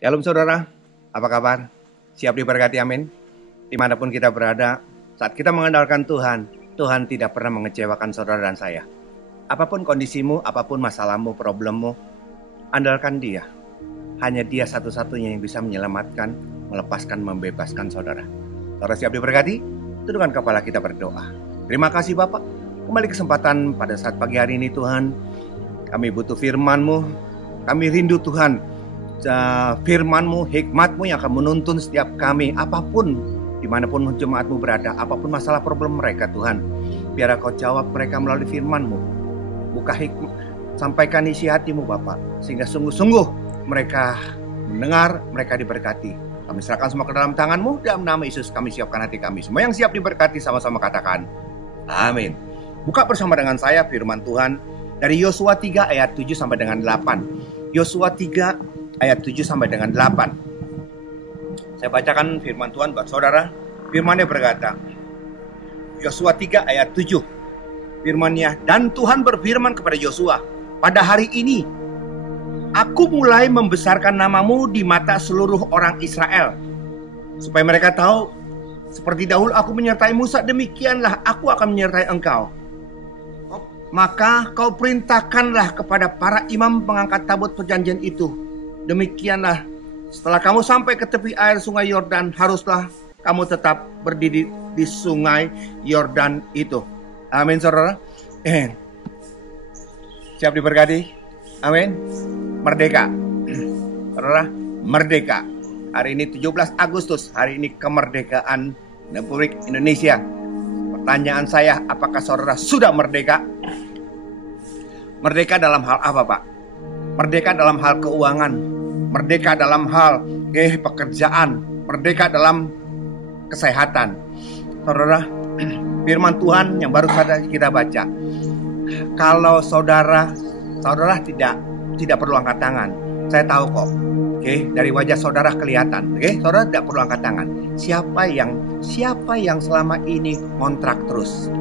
Shalom saudara, apa kabar? Siap diberkati, amin. Dimanapun kita berada, saat kita mengandalkan Tuhan, Tuhan tidak pernah mengecewakan saudara dan saya. Apapun kondisimu, apapun masalahmu, problemmu, andalkan Dia. Hanya Dia satu-satunya yang bisa menyelamatkan, melepaskan, membebaskan saudara. Saudara siap diberkati? Tundukkan kepala kita berdoa. Terima kasih Bapak, kembali kesempatan pada saat pagi hari ini Tuhan. Kami butuh firman-Mu, kami rindu Tuhan. Firman-Mu, hikmat-Mu yang akan menuntun setiap kami, apapun, dimanapun jemaat-Mu berada, apapun masalah problem mereka Tuhan, biar Kau jawab mereka melalui firman-Mu. Buka hikmat, sampaikan isi hati-Mu Bapak, sehingga sungguh-sungguh mereka mendengar, mereka diberkati. Kami serahkan semua ke dalam tangan-Mu, dalam nama Yesus kami siapkan hati kami. Semua yang siap diberkati sama-sama katakan, amin. Buka bersama dengan saya firman Tuhan dari Yosua 3 ayat 7 sampai dengan 8. Yosua 3 ayat 7 sampai dengan 8. Saya bacakan firman Tuhan buat saudara. Firman-Nya berkata, Yosua 3 ayat 7. Firman-Nya, dan Tuhan berfirman kepada Yosua, pada hari ini aku mulai membesarkan namamu di mata seluruh orang Israel, supaya mereka tahu seperti dahulu aku menyertai Musa, demikianlah aku akan menyertai engkau. Maka kau perintahkanlah kepada para imam pengangkat tabut perjanjian itu. Demikianlah, setelah kamu sampai ke tepi air sungai Yordan, haruslah kamu tetap berdiri di sungai Yordan itu. Amin saudara. Siap diberkati? Amin. Merdeka. Saudara, merdeka. Hari ini 17 Agustus, hari ini kemerdekaan Republik Indonesia. Pertanyaan saya, apakah saudara sudah merdeka? Merdeka dalam hal apa Pak? Merdeka dalam hal keuangan, merdeka dalam hal pekerjaan, merdeka dalam kesehatan. Saudara, firman Tuhan yang baru saja kita baca. Kalau saudara tidak perlu angkat tangan. Saya tahu kok. Dari wajah saudara kelihatan. Saudara tidak perlu angkat tangan. Siapa yang selama ini kontrak terus?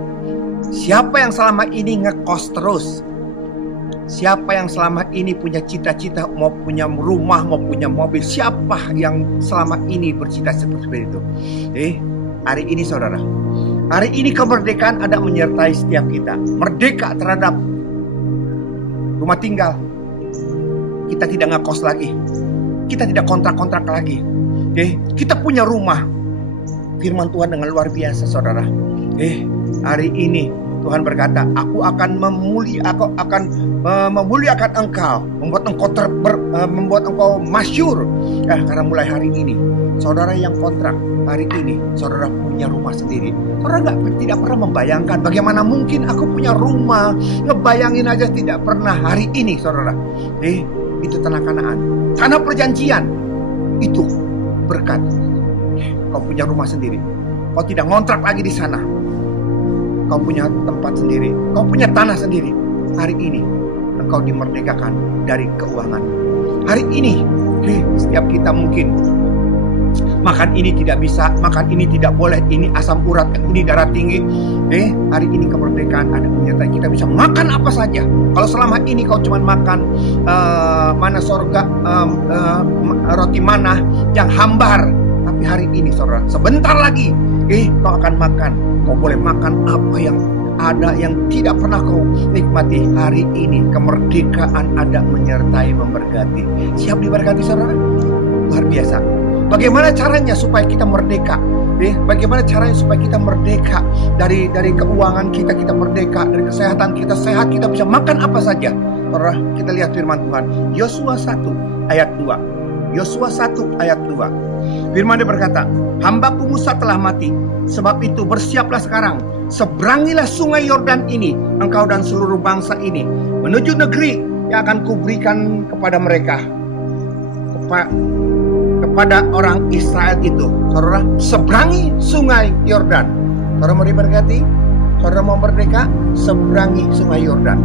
Siapa yang selama ini ngekos terus? Siapa yang selama ini punya cita-cita mau punya rumah, mau punya mobil? Siapa yang selama ini bercita-cita seperti itu? Hari ini saudara, hari ini kemerdekaan ada menyertai setiap kita. Merdeka terhadap rumah tinggal. Kita tidak ngekos lagi. Kita tidak kontrak-kontrak lagi. Kita punya rumah. Firman Tuhan dengan luar biasa saudara. Hari ini Tuhan berkata, aku akan memuliakan engkau, membuat engkau masyhur. Karena mulai hari ini, saudara yang kontrak, hari ini saudara punya rumah sendiri. Saudara tidak pernah membayangkan bagaimana mungkin aku punya rumah. Ngebayangin aja tidak pernah. Hari ini saudara, itu tanah Kanaan, tanah perjanjian. Itu berkat. Kau punya rumah sendiri. Kau tidak ngontrak lagi di sana. Kau punya tempat sendiri, kau punya tanah sendiri. Hari ini engkau dimerdekakan dari keuangan. Hari ini setiap kita mungkin makan ini tidak bisa, makan ini tidak boleh, ini asam urat, ini darah tinggi. Hari ini kemerdekaan ada menyertai kita bisa makan apa saja. Kalau selama ini kau cuma makan mana sorga, roti mana yang hambar, tapi hari ini saudara, sebentar lagi kau akan makan. Kau boleh makan apa yang ada yang tidak pernah kau nikmati. Hari ini kemerdekaan ada menyertai, memberkati. Siap diberkati saudara? Luar biasa. Bagaimana caranya supaya kita merdeka? Bagaimana caranya supaya kita merdeka dari keuangan kita merdeka, dari kesehatan kita sehat, kita bisa makan apa saja. Saudara, kita lihat firman Tuhan. Yosua 1 ayat 2. Yosua 1 ayat 2. Firman-Nya berkata, hambaku Musa telah mati. Sebab itu bersiaplah sekarang, seberangilah sungai Yordan ini, engkau dan seluruh bangsa ini, menuju negeri yang akan kuberikan kepada mereka, kepada orang Israel itu. Saudara, seberangi sungai Yordan. Saudara mau diberkati? Saudara mau merdeka? Seberangi sungai Yordan.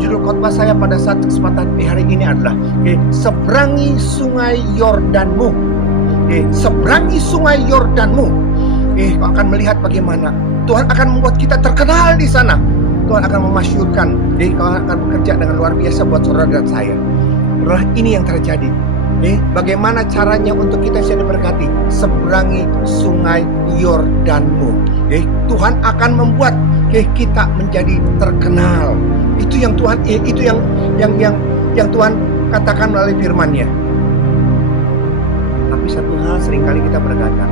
Judul khotbah saya pada saat kesempatan hari ini adalah seberangi sungai Yordanmu. Seberangi sungai Yordanmu. Kau akan melihat bagaimana Tuhan akan membuat kita terkenal di sana. Tuhan akan memasyurkan. Kau akan bekerja dengan luar biasa buat saudara dan saya. Ini yang terjadi. Bagaimana caranya untuk kita bisa diberkati? Seberangi sungai Yordanmu. Tuhan akan membuat kita menjadi terkenal. Itu yang Tuhan, itu yang Tuhan katakan melalui firman-Nya. Tapi satu hal seringkali kita berkata,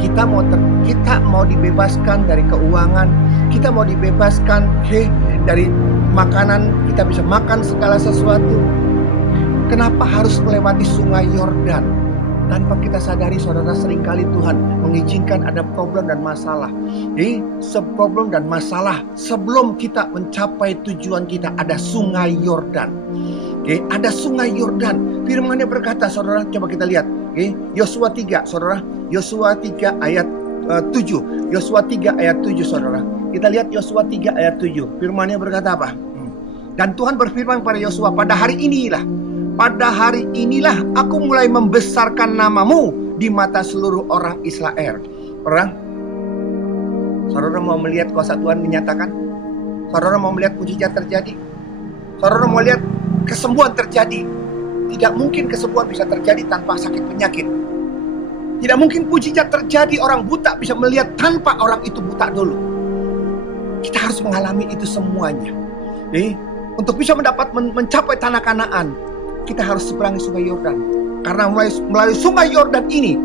kita mau dibebaskan dari keuangan, kita mau dibebaskan dari makanan, kita bisa makan segala sesuatu. Kenapa harus melewati sungai Yordan? Tanpa kita sadari, saudara, seringkali Tuhan mengizinkan ada problem dan masalah. Problem dan masalah sebelum kita mencapai tujuan kita, ada sungai Yordan. Ada sungai Yordan. Firman-Nya berkata, saudara, coba kita lihat. Yosua 3, saudara. Yosua 3 ayat 7. Yosua 3 ayat 7, saudara. Kita lihat Yosua 3 ayat 7. Firman-Nya berkata apa? Dan Tuhan berfirman kepada Yosua, pada hari inilah aku mulai membesarkan namamu di mata seluruh orang Israel. Saudara mau melihat kuasa Tuhan dinyatakan? Saudara mau melihat mujizat terjadi? Saudara mau lihat kesembuhan terjadi? Tidak mungkin kesembuhan bisa terjadi tanpa sakit penyakit. Tidak mungkin mujizat terjadi, orang buta bisa melihat tanpa orang itu buta dulu. Kita harus mengalami itu semuanya. Untuk bisa mencapai tanah Kanaan, kita harus seberangi sungai Yordan. Karena melalui sungai Yordan ini,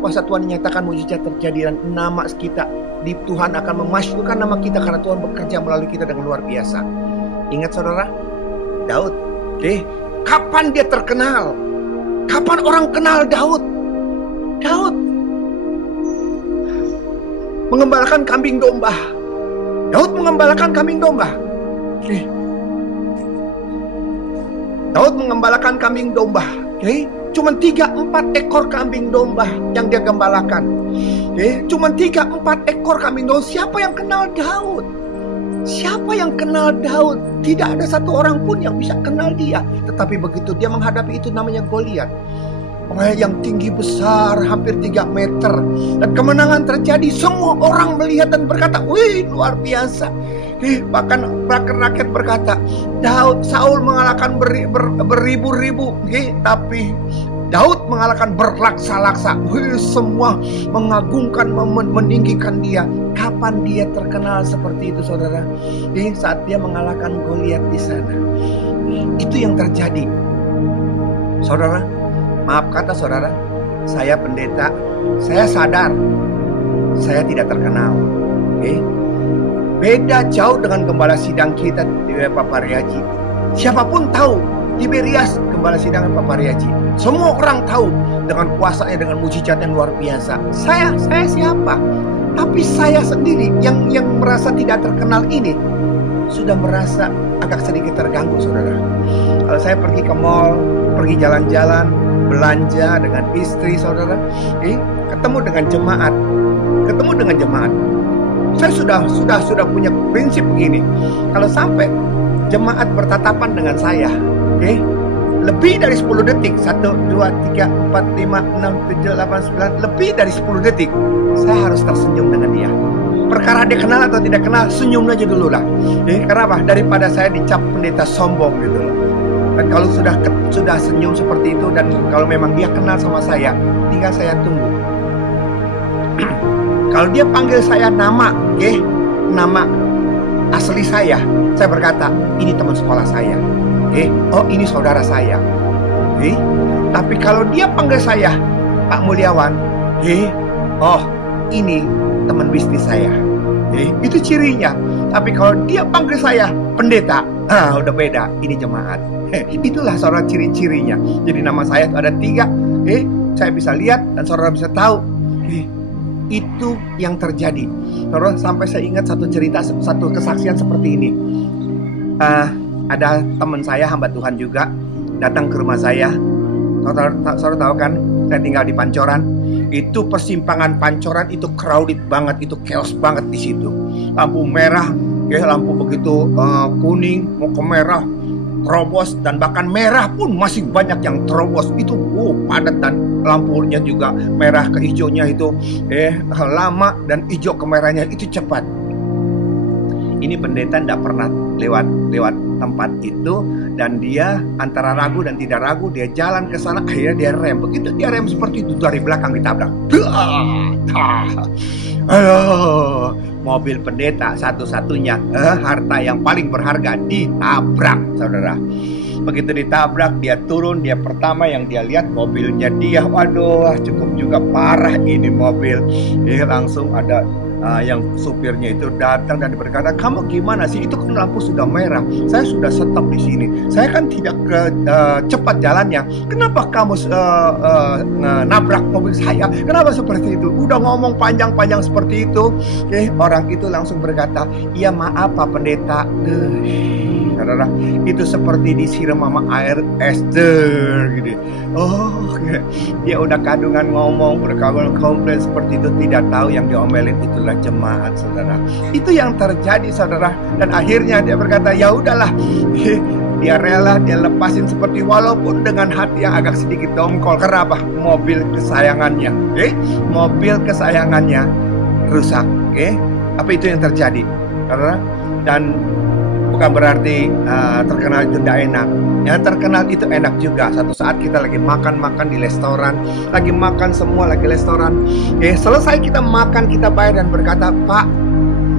kuasa Tuhan dinyatakan, mujizat terjadi, dan nama kita di Tuhan akan memasyurkan nama kita karena Tuhan bekerja melalui kita dengan luar biasa. Ingat saudara, Daud, kapan dia terkenal? Kapan orang kenal Daud? Daud mengembalakan kambing domba. Daud mengembalakan kambing domba. Daud mengembalakan kambing domba. Cuma 3-4 ekor kambing domba yang dia gembalakan. Cuma 3-4 ekor kambing domba. Siapa yang kenal Daud? Siapa yang kenal Daud? Tidak ada satu orang pun yang bisa kenal dia. Tetapi begitu dia menghadapi itu, namanya Goliat, yang tinggi besar, hampir 3 meter. Dan kemenangan terjadi. Semua orang melihat dan berkata, wih, luar biasa. Bahkan rakyat berkata, Saul mengalahkan beribu-ribu, tapi Daud mengalahkan berlaksa-laksa. Semua mengagungkan, meninggikan dia. Kapan dia terkenal seperti itu, saudara? Saat dia mengalahkan Goliat di sana. Itu yang terjadi, saudara. Maaf kata saudara, saya pendeta, saya sadar saya tidak terkenal. Beda jauh dengan gembala sidang kita di Pak Pariaji. Siapapun tahu Tiberias gembala sidang Pak Pariaji. Semua orang tahu dengan kuasanya, dengan mujizat yang luar biasa. Saya siapa? Tapi saya sendiri yang merasa tidak terkenal ini sudah merasa agak sedikit terganggu, saudara. Kalau saya pergi ke mall, pergi jalan-jalan, belanja dengan istri, saudara, ketemu dengan jemaat. Saya sudah punya prinsip begini. Kalau sampai jemaat bertatapan dengan saya, lebih dari 10 detik, 1, 2, 3, 4, 5, 6, 7, 8, 9, lebih dari 10 detik, saya harus tersenyum dengan dia. Perkara dia kenal atau tidak kenal, senyum aja dulu lah. Karena apa? Daripada saya dicap pendeta sombong gitu loh. Dan kalau sudah senyum seperti itu, dan kalau memang dia kenal sama saya, tinggal saya tunggu. Kalau dia panggil saya nama asli saya berkata, ini teman sekolah saya. Oh, ini saudara saya. Tapi kalau dia panggil saya Pak Mulyawan, oh, ini teman bisnis saya. Itu cirinya. Tapi kalau dia panggil saya pendeta, udah beda, ini jemaat. Itulah saudara ciri-cirinya. Jadi nama saya ada 3. Saya bisa lihat dan saudara bisa tahu. Itu yang terjadi. Saudara, sampai saya ingat satu cerita, satu kesaksian seperti ini. Ada teman saya, hamba Tuhan juga, datang ke rumah saya. Saudara tahu kan, saya tinggal di Pancoran. Itu persimpangan Pancoran itu crowded banget, itu chaos banget di situ. Lampu merah, lampu begitu kuning mau ke merah, terobos, dan bahkan merah pun masih banyak yang terobos. Itu padat, dan lampunya juga merah ke hijaunya itu lama, dan hijau ke merahnya itu cepat. Ini pendeta tidak pernah lewat tempat itu, dan dia antara ragu dan tidak ragu, dia jalan ke sana, akhirnya dia rem. Begitu dia rem seperti itu, dari belakang ditabrak. Aduh, mobil pendeta satu-satunya, harta yang paling berharga ditabrak, saudara. Begitu ditabrak, dia turun, dia pertama yang dia lihat mobilnya dia. Waduh, cukup juga parah ini mobil. Dia langsung ada yang supirnya itu datang dan berkata, kamu gimana sih? Itu kan lampu sudah merah. Saya sudah stop di sini. Saya kan tidak cepat jalannya. Kenapa kamu nabrak mobil saya? Kenapa seperti itu? Udah ngomong panjang-panjang seperti itu. Orang itu langsung berkata, iya maaf Pak Pendeta. Saudara, itu seperti disiram sama air es gitu. Oh, dia udah kadungan ngomong, berkabung komplain seperti itu, tidak tahu yang diomelin itulah jemaat, saudara. Itu yang terjadi, saudara. Dan akhirnya dia berkata, ya udahlah. Dia rela, dia lepasin seperti walaupun dengan hati yang agak sedikit dongkol. Kenapa? Mobil kesayangannya, mobil kesayangannya rusak, Apa itu yang terjadi, saudara? Dan bukan berarti terkenal itu tidak enak. Yang terkenal itu enak juga. Satu saat kita lagi makan-makan di restoran, lagi makan semua lagi restoran. Selesai kita makan, kita bayar dan berkata, Pak,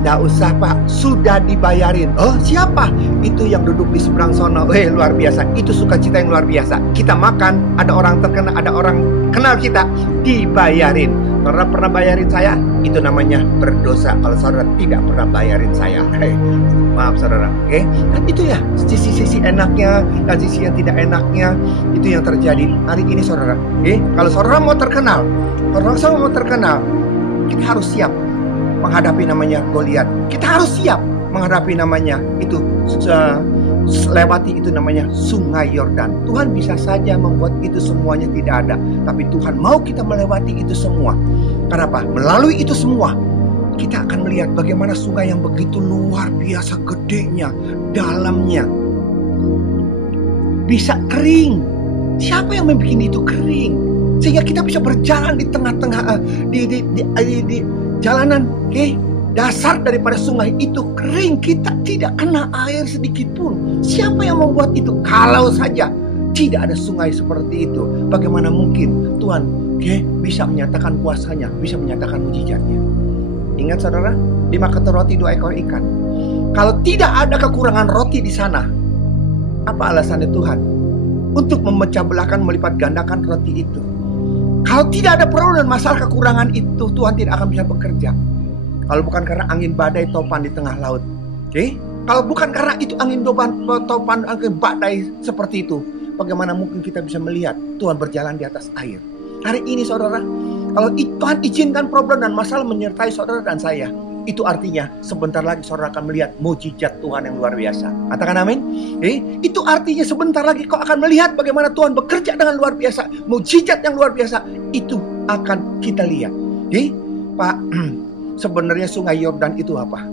tidak usah Pak, sudah dibayarin. Oh siapa? Itu yang duduk di seberang sono. Luar biasa. Itu sukacita yang luar biasa. Kita makan, ada orang terkenal, ada orang kenal kita, dibayarin. Saudara pernah bayarin saya? Itu namanya berdosa kalau saudara tidak pernah bayarin saya. Maaf saudara. Dan itu ya sisi-sisi enaknya dan sisi yang tidak enaknya. Itu yang terjadi hari ini saudara. Kalau saudara mau terkenal, kita harus siap menghadapi namanya Goliat. Kita harus siap menghadapi namanya itu, lewati itu namanya Sungai Yordan. Tuhan bisa saja membuat itu semuanya tidak ada, tapi Tuhan mau kita melewati itu semua. Kenapa? Melalui itu semua kita akan melihat bagaimana sungai yang begitu luar biasa gedenya, dalamnya bisa kering. Siapa yang membuat itu kering sehingga kita bisa berjalan di tengah-tengah di jalanan, dasar daripada sungai itu kering, kita tidak kena air sedikit pun. Siapa yang membuat itu? Kalau saja tidak ada sungai seperti itu, bagaimana mungkin Tuhan bisa menyatakan kuasanya, bisa menyatakan mujizatnya? Ingat saudara, 5 keteu roti 2 ekor ikan. Kalau tidak ada kekurangan roti di sana, apa alasannya Tuhan untuk memecah belahkan, melipat gandakan roti itu? Kalau tidak ada perlu dan masalah kekurangan itu, Tuhan tidak akan bisa bekerja. Kalau bukan karena angin badai topan di tengah laut, kalau bukan karena itu angin topan, angin badai seperti itu, bagaimana mungkin kita bisa melihat Tuhan berjalan di atas air? Hari ini saudara, kalau Tuhan izinkan problem dan masalah menyertai saudara dan saya, itu artinya sebentar lagi saudara akan melihat mujizat Tuhan yang luar biasa. Katakan amin. Itu artinya sebentar lagi kau akan melihat bagaimana Tuhan bekerja dengan luar biasa. Mujizat yang luar biasa itu akan kita lihat. Pak, sebenarnya Sungai Yordan itu apa?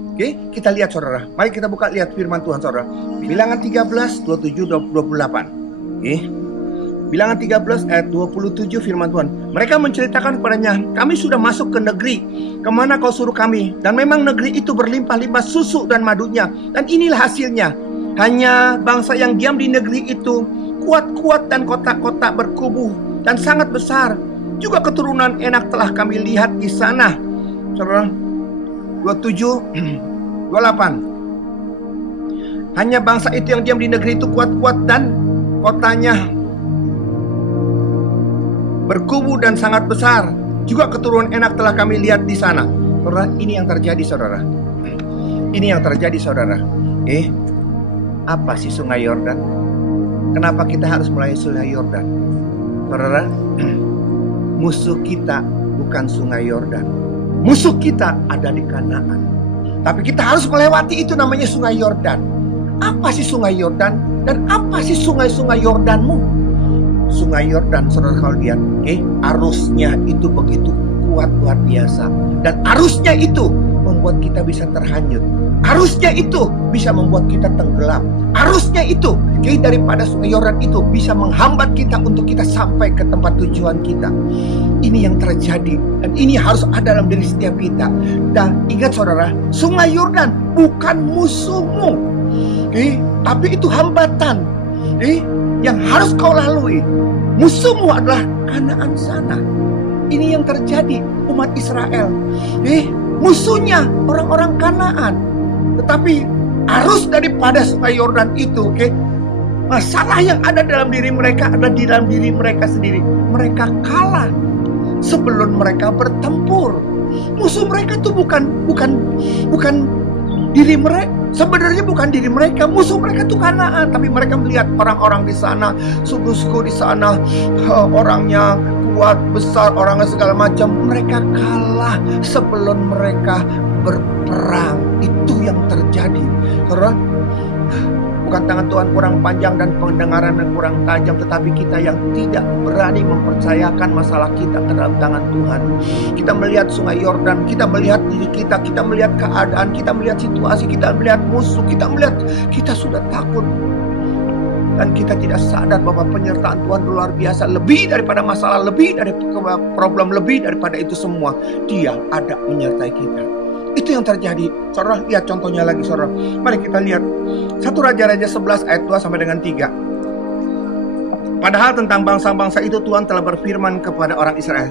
Kita lihat saudara. Mari kita buka lihat firman Tuhan saudara. Bilangan 13, 27, 28. Bilangan 13 ayat 27 firman Tuhan. Mereka menceritakan kepadanya, kami sudah masuk ke negeri kemana kau suruh kami, dan memang negeri itu berlimpah-limpah susu dan madunya, dan inilah hasilnya. Hanya bangsa yang diam di negeri itu kuat-kuat, dan kota-kota berkubu dan sangat besar. Juga keturunan enak telah kami lihat di sana. Saudara, 27, 28. Hanya bangsa itu yang diam di negeri itu kuat-kuat, dan kotanya berkubu dan sangat besar. Juga keturunan enak telah kami lihat di sana. Saudara, ini yang terjadi saudara. Ini yang terjadi saudara. Apa sih Sungai Yordan? Kenapa kita harus melalui Sungai Yordan? Saudara, musuh kita bukan Sungai Yordan. Musuh kita ada di Kanaan. Tapi kita harus melewati itu namanya Sungai Yordan. Apa sih Sungai Yordan? Dan apa sih sungai-sungai Yordanmu? Sungai Yordan, saudara kalau lihat, arusnya itu begitu kuat luar biasa, dan arusnya itu membuat kita bisa terhanyut. Arusnya itu bisa membuat kita tenggelam. Arusnya itu, daripada Sungai Yordan itu bisa menghambat kita untuk kita sampai ke tempat tujuan kita. Ini yang terjadi, dan ini harus ada dalam diri setiap kita. Dan ingat saudara, Sungai Yordan bukan musuhmu. Tapi itu hambatan yang harus kau lalui. Musuhmu adalah Kanaan sana. Ini yang terjadi umat Israel. Musuhnya orang-orang Kanaan. Tetapi arus daripada Sungai Yordan itu, masalah yang ada dalam diri mereka adalah di dalam diri mereka sendiri. Mereka kalah sebelum mereka bertempur. Musuh mereka itu bukan diri mereka. Sebenarnya bukan diri mereka, musuh mereka itu Kanaan. Tapi mereka melihat orang-orang di sana, suku-suku di sana, orangnya kuat, besar, orangnya segala macam. Mereka kalah sebelum mereka berperang. Itu yang terjadi. Saudara, bukan tangan Tuhan kurang panjang dan pendengaran yang kurang tajam, tetapi kita yang tidak berani mempercayakan masalah kita ke dalam tangan Tuhan. Kita melihat Sungai Yordan, kita melihat diri kita melihat keadaan, kita melihat situasi, kita melihat musuh, kita melihat, kita sudah takut. Dan kita tidak sadar bahwa penyertaan Tuhan luar biasa. Lebih daripada masalah, lebih dari problem, lebih daripada itu semua, Dia ada menyertai kita. Itu yang terjadi. Saudara, lihat contohnya lagi, saudara. Mari kita lihat 1 Raja-Raja 11 ayat 2 sampai dengan 3. Padahal tentang bangsa-bangsa itu Tuhan telah berfirman kepada orang Israel,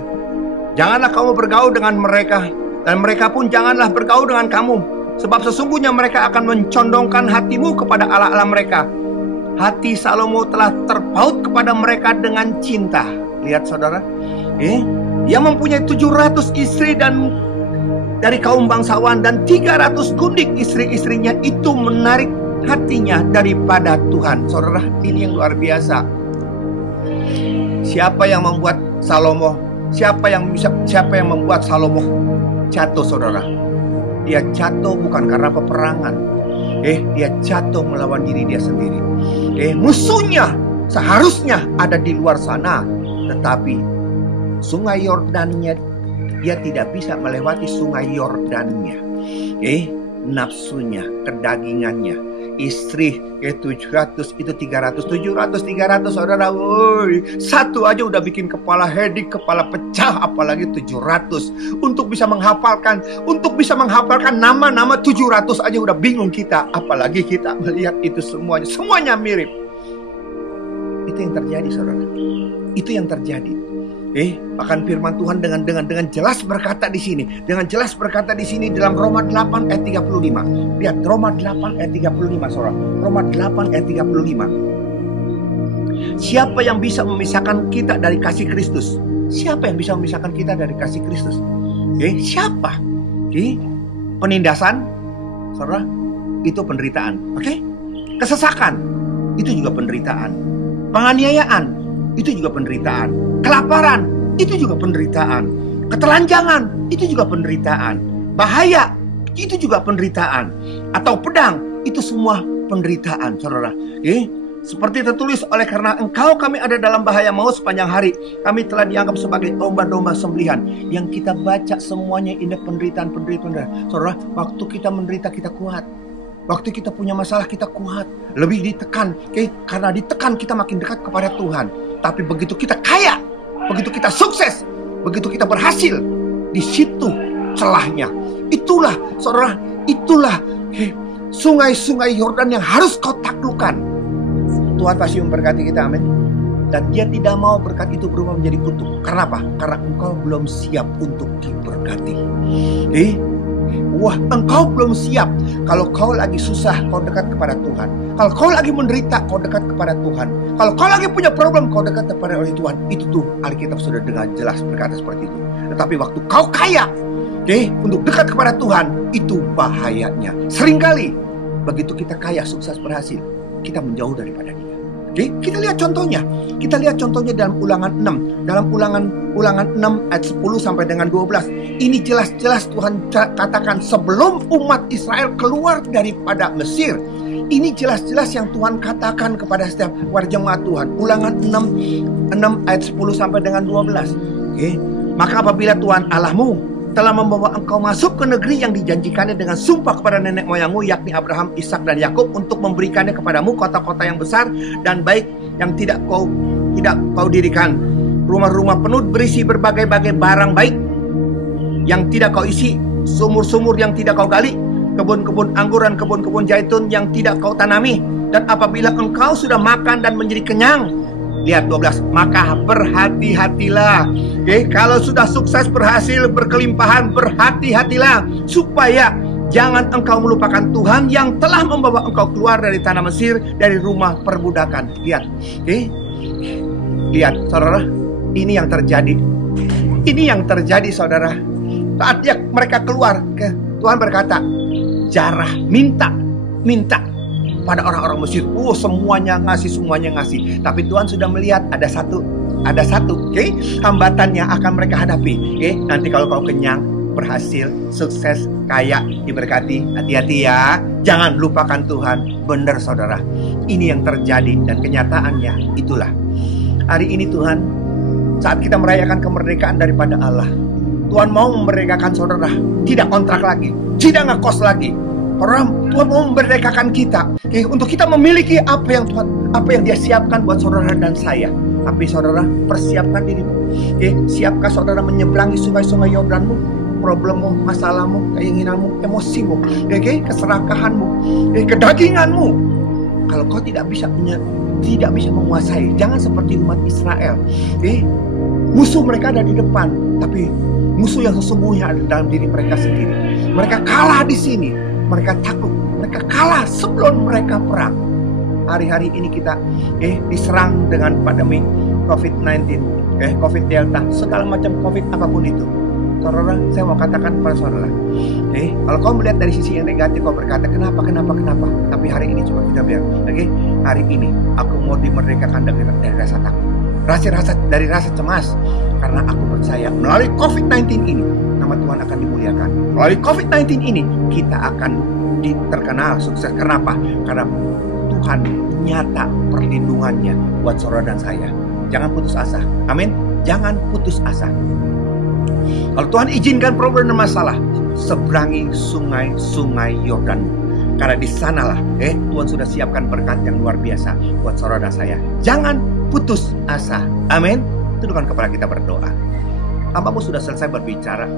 janganlah kamu bergaul dengan mereka, dan mereka pun janganlah bergaul dengan kamu, sebab sesungguhnya mereka akan mencondongkan hatimu kepada Allah-Allah mereka. Hati Salomo telah terpaut kepada mereka dengan cinta. Lihat saudara, dia mempunyai 700 istri dan dari kaum bangsawan, dan 300 gundik istri-istrinya itu menarik hatinya daripada Tuhan. Saudara, ini yang luar biasa. Siapa yang membuat Salomo? Siapa yang membuat Salomo jatuh, saudara? Dia jatuh bukan karena peperangan. Dia jatuh melawan diri dia sendiri. Musuhnya seharusnya ada di luar sana, tetapi Sungai Yordannya, dia tidak bisa melewati Sungai Yordannya. Nafsunya, kedagingannya, istri 700 itu 300 saudara. Satu aja udah bikin kepala headache, kepala pecah, apalagi 700. Untuk bisa menghafalkan nama-nama 700 aja udah bingung kita, apalagi kita melihat itu semuanya mirip. Itu yang terjadi, saudara. Itu yang terjadi. Bahkan firman Tuhan dengan jelas berkata di sini, dalam Roma 8 ayat 35. Lihat Roma 8 ayat 35, saudara. Roma 8 ayat 35. Siapa yang bisa memisahkan kita dari kasih Kristus? Siapa yang bisa memisahkan kita dari kasih Kristus? Siapa? Penindasan, saudara, itu penderitaan. Kesesakan, itu juga penderitaan. Penganiayaan, itu juga penderitaan. Kelaparan, itu juga penderitaan. Ketelanjangan, itu juga penderitaan. Bahaya, itu juga penderitaan. Atau pedang, itu semua penderitaan, saudara. Seperti tertulis, oleh karena engkau kami ada dalam bahaya maut sepanjang hari. Kami telah dianggap sebagai domba-domba sembelihan. Yang kita baca semuanya ini penderitaan. Saudara, waktu kita menderita kita kuat. Waktu kita punya masalah kita kuat. Lebih ditekan. Karena ditekan kita makin dekat kepada Tuhan. Tapi begitu kita kaya, begitu kita sukses, begitu kita berhasil, di situ celahnya. Itulah, saudara, sungai-sungai Yordan yang harus kau taklukkan. Tuhan pasti memberkati kita, amin. Dan Dia tidak mau berkat itu berubah menjadi kutuk. Karena apa? Karena engkau belum siap untuk diberkati. Engkau belum siap. Kalau kau lagi susah, kau dekat kepada Tuhan. Kalau kau lagi menderita, kau dekat kepada Tuhan. Kalau kau lagi punya problem, kau dekat kepada Tuhan. Itu tuh Alkitab sudah dengan jelas berkata seperti itu. Tetapi waktu kau kaya, untuk dekat kepada Tuhan, itu bahayanya. Seringkali begitu kita kaya, sukses, berhasil, kita menjauh daripada Dia. Kita lihat contohnya. Kita lihat contohnya dalam Ulangan 6. Dalam Ulangan 6 ayat 10 sampai dengan 12. Ini jelas-jelas Tuhan katakan sebelum umat Israel keluar daripada Mesir. Ini jelas-jelas yang Tuhan katakan kepada setiap warga jemaat Tuhan. Ulangan 6 ayat 10 sampai dengan 12. Maka apabila Tuhan Allahmu telah membawa engkau masuk ke negeri yang dijanjikannya dengan sumpah kepada nenek moyangmu, yakni Abraham, Ishak dan Yakub, untuk memberikannya kepadamu kota-kota yang besar dan baik yang tidak kau dirikan, rumah-rumah penuh berisi berbagai-bagai barang baik yang tidak kau isi, sumur-sumur yang tidak kau gali, kebun-kebun anggur dan kebun-kebun zaitun yang tidak kau tanami. Dan apabila engkau sudah makan dan menjadi kenyang, lihat 12, maka berhati-hatilah. Kalau sudah sukses, berhasil, berkelimpahan, berhati-hatilah supaya jangan engkau melupakan Tuhan yang telah membawa engkau keluar dari tanah Mesir, dari rumah perbudakan. Lihat, lihat saudara, ini yang terjadi. Ini yang terjadi saudara. Saat mereka keluar, Tuhan berkata, jarah, minta pada orang-orang Mesir. Semuanya ngasih. Tapi Tuhan sudah melihat ada satu, hambatannya akan mereka hadapi. Nanti kalau kau kenyang, berhasil, sukses, kaya, diberkati, hati-hati ya. Jangan lupakan Tuhan. Benar saudara, ini yang terjadi dan kenyataannya itulah. Hari ini Tuhan, saat kita merayakan kemerdekaan daripada Allah, Tuhan mau memerdekakan saudara. Tidak kontrak lagi, tidak ngekos lagi. Tuhan mau memerdekakan kita, untuk kita memiliki apa yang Dia siapkan buat saudara dan saya. Tapi saudara, persiapkan dirimu. Siapkah saudara menyeberangi sungai-sungai Yordanmu? Problemmu, masalahmu, keinginanmu, emosimu, keserakahanmu, kedaginganmu. Kalau kau tidak bisa menguasai, jangan seperti umat Israel. Musuh mereka ada di depan, tapi musuh yang sesungguhnya ada dalam diri mereka sendiri. Mereka kalah di sini, mereka takut, mereka kalah sebelum mereka perang. Hari-hari ini kita diserang dengan pandemi COVID-19, COVID Delta, segala macam COVID apapun itu. Saudara, saya mau katakan kepada saudara, kalau kau melihat dari sisi yang negatif, kau berkata kenapa. Tapi hari ini coba kita bilang, hari ini aku mau dimerdekakan dari rasa takut, dari rasa cemas, karena aku percaya melalui COVID-19 ini nama Tuhan akan dimuliakan. Melalui COVID-19 ini kita akan terkenal sukses. Kenapa? Karena Tuhan nyata perlindungannya buat saudara dan saya. Jangan putus asa. Amin. Jangan putus asa. Kalau Tuhan izinkan problem dan masalah, seberangi sungai Yordan. Karena di sanalah Tuhan sudah siapkan berkat yang luar biasa buat saudara dan saya. Jangan putus asa. Amin. Tundukkan kepala kita berdoa. Hambamu sudah selesai berbicara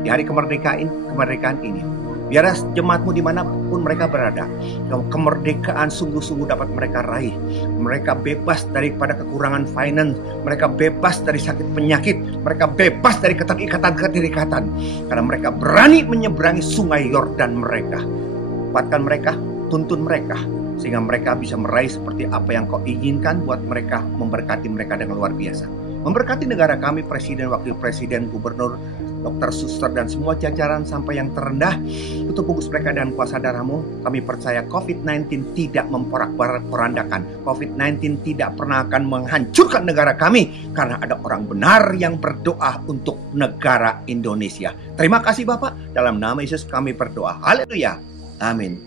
di hari kemerdekaan ini. Biar jemaatmu dimanapun mereka berada, kemerdekaan sungguh-sungguh dapat mereka raih. Mereka bebas daripada kekurangan finance, mereka bebas dari sakit penyakit, mereka bebas dari keterikatan. Karena mereka berani menyeberangi sungai Yordan mereka. Kuatkan mereka, tuntun mereka, sehingga mereka bisa meraih seperti apa yang kau inginkan buat mereka, memberkati mereka dengan luar biasa. Memberkati negara kami, presiden, wakil presiden, gubernur, dokter, suster, dan semua jajaran sampai yang terendah. Tutup bungkus mereka dengan kuasa darah-Mu. Kami percaya COVID-19 tidak memporak-porandakan. COVID-19 tidak pernah akan menghancurkan negara kami, karena ada orang benar yang berdoa untuk negara Indonesia. Terima kasih Bapak, dalam nama Yesus kami berdoa. Haleluya. Amin.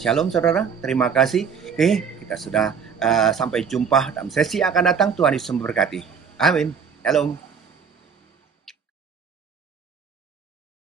Shalom saudara, terima kasih. Kita sudah sampai jumpa dalam sesi akan datang. Tuhan Yesus memberkati. Amin. Shalom.